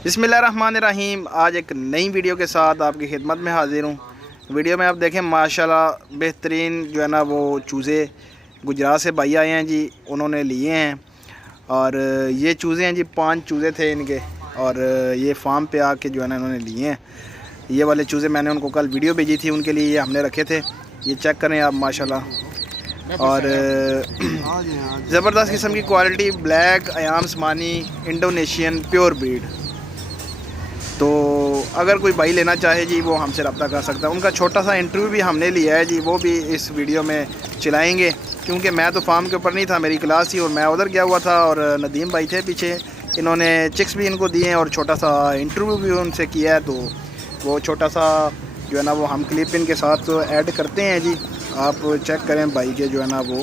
बिस्मिल्लाहिर्रहमानिर्रहीम। आज एक नई वीडियो के साथ आपकी खिदमत में हाज़िर हूँ। वीडियो में आप देखें माशाल्लाह बेहतरीन जो है ना वो चूज़े गुजरात से भाई आए हैं जी, उन्होंने लिए हैं। और ये चूज़े हैं जी, 5 चूज़े थे इनके, और ये फार्म पे आके जो है ना इन्होंने लिए हैं। ये वाले चूज़े मैंने उनको कल वीडियो भेजी थी उनके लिए, ये हमने रखे थे। ये चेक करें आप माशाल्लाह, और ज़बरदस्त किस्म की quality, black Ayam Cemani Indonesian pure breed. तो अगर कोई भाई लेना चाहे जी वो हमसे रब्ता कर सकता है। उनका छोटा सा इंटरव्यू भी हमने लिया है जी, वो भी इस वीडियो में चलाएंगे, क्योंकि मैं तो फार्म के ऊपर नहीं था, मेरी क्लास थी और मैं उधर गया हुआ था, और नदीम भाई थे पीछे, इन्होंने चिक्स भी इनको दिए हैं और छोटा सा इंटरव्यू भी उनसे किया है। तो वो छोटा सा जो है ना वो हम क्लिप इनके साथ ऐड करते हैं जी, आप चेक करें भाई के जो है ना वो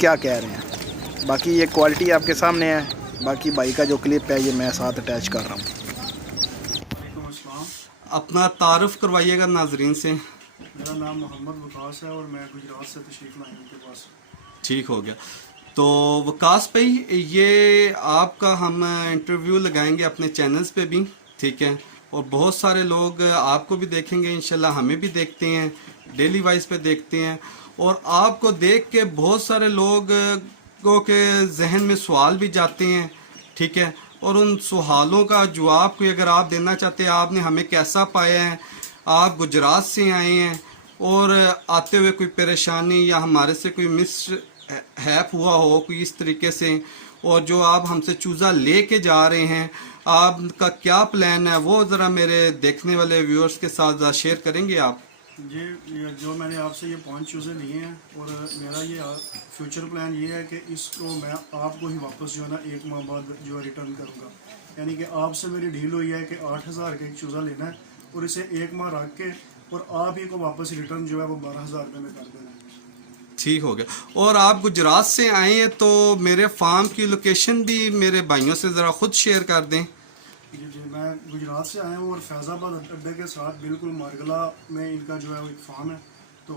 क्या कह रहे हैं। बाकी ये क्वालिटी आपके सामने है, बाकी भाई का जो क्लिप है ये मैं साथ अटैच कर रहा हूँ। अपना तारुफ करवाइएगा नाजरीन से। मेरा नाम मोहम्मद वकास है और मैं गुजरात से तशरीफ़ लाया हूं उनके पास। ठीक हो गया। तो वकास भाई, ये आपका हम इंटरव्यू लगाएंगे अपने चैनल्स पे भी, ठीक है, और बहुत सारे लोग आपको भी देखेंगे इंशाल्लाह, हमें भी देखते हैं, डेली वाइज पे देखते हैं, और आपको देख के बहुत सारे लोगों के जहन में सवाल भी जाते हैं, ठीक है, और उन सवालों का जवाब कोई अगर आप देना चाहते हैं, आपने हमें कैसा पाया है, आप गुजरात से आए हैं और आते हुए कोई परेशानी या हमारे से कोई मिस हैप हुआ हो कोई इस तरीके से, और जो आप हमसे चूज़ा ले के जा रहे हैं, आपका क्या प्लान है, वो ज़रा मेरे देखने वाले व्यूअर्स के साथ शेयर करेंगे आप? जी, जो मैंने आपसे ये 5 चूज़े लिए हैं, और मेरा ये फ्यूचर प्लान ये है कि इसको मैं आपको ही वापस जो है ना 1 माह बाद जो है रिटर्न करूँगा। यानी कि आपसे मेरी डील हुई है कि 8,000 का एक चूज़ा लेना है और इसे 1 माह रख के और आप ही को वापस रिटर्न जो है वो 12,000 रुपये में कर देना है। ठीक हो गया। और आप गुजरात से आए हैं तो मेरे फार्म की लोकेशन भी मेरे भाइयों से ज़रा खुद शेयर कर दें। जी, मैं गुजरात से आया हूँ और फैज़ाबाद अड्डे के साथ बिल्कुल मारगला में इनका जो है वो एक फार्म है, तो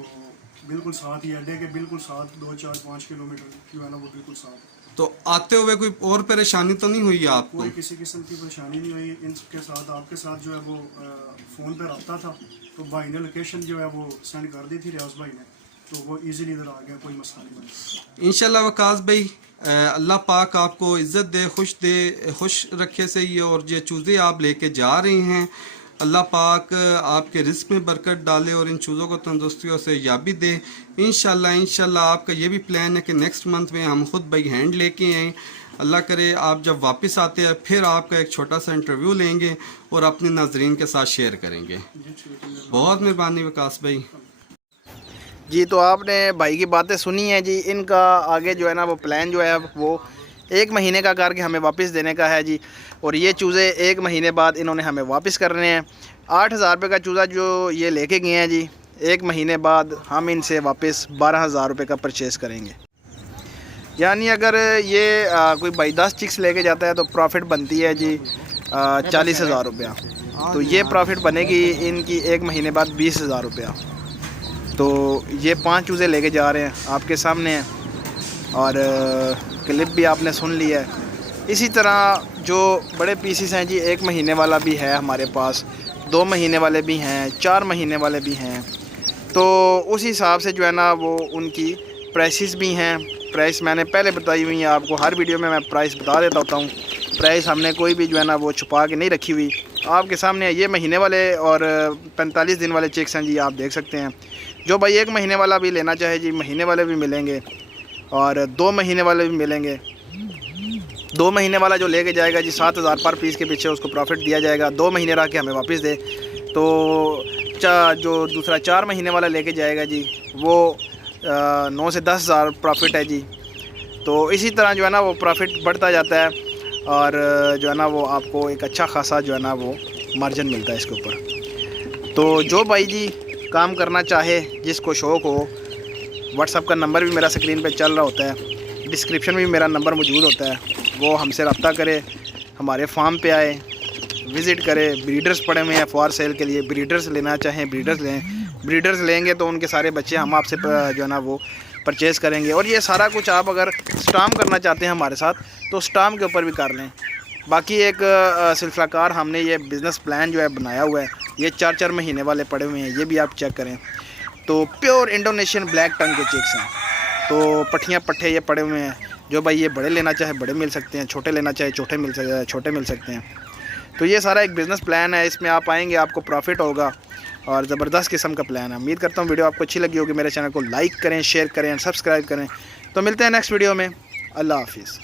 बिल्कुल साथ ही, अड्डे के बिल्कुल साथ 2, 4, 5 किलोमीटर जो है ना वो बिल्कुल साथ। तो आते हुए कोई और परेशानी तो नहीं हुई आपको? कोई किसी किस्म की परेशानी नहीं हुई। इनके साथ आपके साथ जो है वो फ़ोन पे रब्ता था, तो भाई ने लोकेशन जो है वो सेंड कर दी थी रियाज भाई ने, तो वो इजीली इधर आ गया, कोई मसला नहीं बना। इंशाल्लाह वकास भाई, अल्लाह पाक आपको इज़्ज़त दे, खुश रखे से ये, और ये चूज़े आप लेके जा रहे हैं, अल्लाह पाक आपके रिस्क में बरकत डाले और इन चूज़ों को तंदुरुस्तियों से याबी दे। इंशाल्लाह आपका ये भी प्लान है कि नेक्स्ट मंथ में हम खुद बाई हैंड लेके आएँ। अल्लाह करे आप जब वापस आते हैं फिर आपका एक छोटा सा इंटरव्यू लेंगे और अपने नाजरीन के साथ शेयर करेंगे। बहुत मेहरबानी वकास भाई जी। तो आपने भाई की बातें सुनी हैं जी, इनका आगे जो है ना वो प्लान जो है वो 1 महीने का करके हमें वापस देने का है जी, और ये चूज़े 1 महीने बाद इन्होंने हमें वापस करने हैं। 8,000 रुपये का चूज़ा जो ये लेके गए हैं जी, 1 महीने बाद हम इनसे वापस 12,000 रुपये का परचेज़ करेंगे। यानी अगर ये कोई भाई 10 चिक्स लेके जाता है तो प्रॉफिट बनती है जी 40,000 रुपया, तो ये प्रॉफिट बनेगी इनकी 1 महीने बाद 20,000 रुपया। तो ये 5 चूज़े लेके जा रहे हैं, आपके सामने हैं, और क्लिप भी आपने सुन लिया है। इसी तरह जो बड़े पीसीस हैं जी, 1 महीने वाला भी है हमारे पास, 2 महीने वाले भी हैं, 4 महीने वाले भी हैं। तो उस हिसाब से जो है ना वो उनकी प्राइसेस भी हैं। प्राइस मैंने पहले बताई हुई है आपको, हर वीडियो में मैं प्राइस बता देता होता हूँ। प्राइस हमने कोई भी जो है ना वो छुपा के नहीं रखी हुई, आपके सामने ये महीने वाले और 45 दिन वाले चेक्स हैं जी, आप देख सकते हैं। जो भाई 1 महीने वाला भी लेना चाहे जी, महीने वाले भी मिलेंगे और 2 महीने वाले भी मिलेंगे। 2 महीने वाला जो लेके जाएगा जी 7,000 पर पीस के पीछे उसको प्रॉफिट दिया जाएगा, 2 महीने रह के हमें वापस दे। तो जो दूसरा 4 महीने वाला लेके जाएगा जी वो 9 से 10,000 प्रॉफिट है जी। तो इसी तरह जो है ना वो प्रॉफिट बढ़ता जाता है, और जो है ना वो आपको एक अच्छा खासा जो है ना वो मार्जिन मिलता है इसके ऊपर। तो जो भाई जी काम करना चाहे, जिसको शौक़ हो, व्हाट्सअप का नंबर भी मेरा स्क्रीन पे चल रहा होता है, डिस्क्रिप्शन में भी मेरा नंबर मौजूद होता है, वो हमसे रब्ता करे, हमारे फार्म पे आए, विज़िट करे। ब्रीडर्स पड़े हुए हैं फॉर सेल के लिए, ब्रीडर्स लेना चाहें ब्रीडर्स लें, ब्रीडर्स लेंगे तो उनके सारे बच्चे हम आपसे जो है ना वो परचेज़ करेंगे। और ये सारा कुछ आप अगर स्टाम्प करना चाहते हैं हमारे साथ तो स्टाम्प के ऊपर भी कर लें, باقی ایک سلفلاکار ہم نے یہ بزنس پلان جو ہے بنایا ہوا ہے، یہ 4 مہینے والے پڑے ہوئے ہیں، یہ بھی آپ چیک کریں. تو پیور انڈونیشین بلیک ٹنگ کے چیکس ہیں. تو پٹھیاں پٹھے یہ پڑے ہوئے ہیں. جو بھائی یہ بڑے لینا چاہے بڑے مل سکتے ہیں، چھوٹے لینا چاہے چھوٹے مل سکتے ہیں. تو یہ سارا ایک بزنس پلان ہے، اس میں آپ آئیں گے آپ کو پروفٹ ہوگا اور زبردست قسم کا پلان ہے. امید کرتا ہوں ویڈیو آپ کو اچھی لگی ہوگی. میرے چینل کو لائک کریں، شیئر کریں، سبسکرائب کریں. تو ملتے ہیں نیکسٹ ویڈیو میں. اللہ حافظ.